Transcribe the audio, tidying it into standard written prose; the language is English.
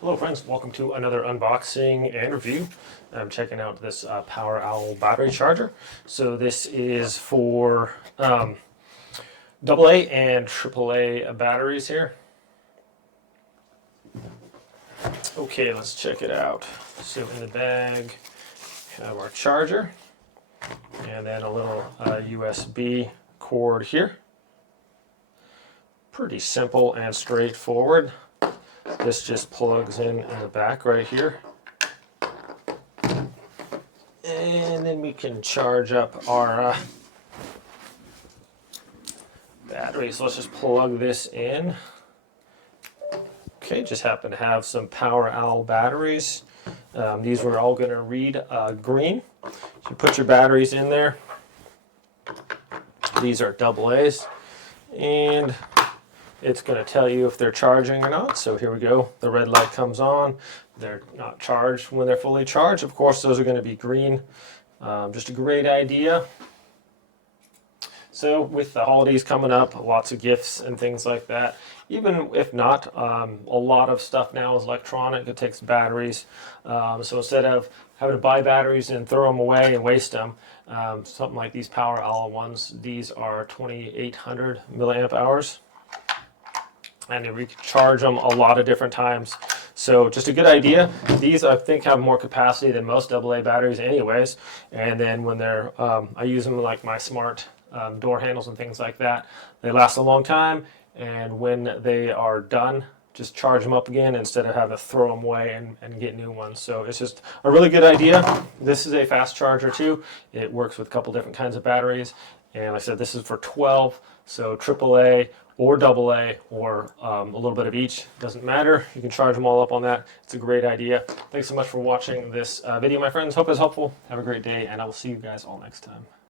Hello friends, welcome to another unboxing and review. I'm checking out this POWEROWL battery charger. So this is for AA and AAA batteries here. Okay, let's check it out. So in the bag, we have our charger and then a little USB cord here. Pretty simple and straightforward. This just plugs in the back right here. And then we can charge up our battery. So let's just plug this in. Okay, just happen to have some POWEROWL batteries. These were all going to read green. So you put your batteries in there. These are AA's. And it's going to tell you if they're charging or not. So here we go. The red light comes on. They're not charged when they're fully charged. Of course, those are going to be green. Just a great idea. So with the holidays coming up, lots of gifts and things like that. Even if not, a lot of stuff now is electronic. It takes batteries. So instead of having to buy batteries and throw them away and waste them, something like these POWEROWL ones, these are 2,800 milliamp hours. And you recharge them a lot of different times. So just a good idea. These I think have more capacity than most AA batteries anyways. And then when they're, I use them like my smart door handles and things like that. They last a long time, and when they are done, just charge them up again instead of having to throw them away and get new ones. So it's just a really good idea. This is a fast charger too. It works with a couple different kinds of batteries. And like I said, this is for 12, so AAA or AA or a little bit of each. Doesn't matter. You can charge them all up on that. It's a great idea. Thanks so much for watching this video, my friends. Hope it's helpful. Have a great day, and I will see you guys all next time.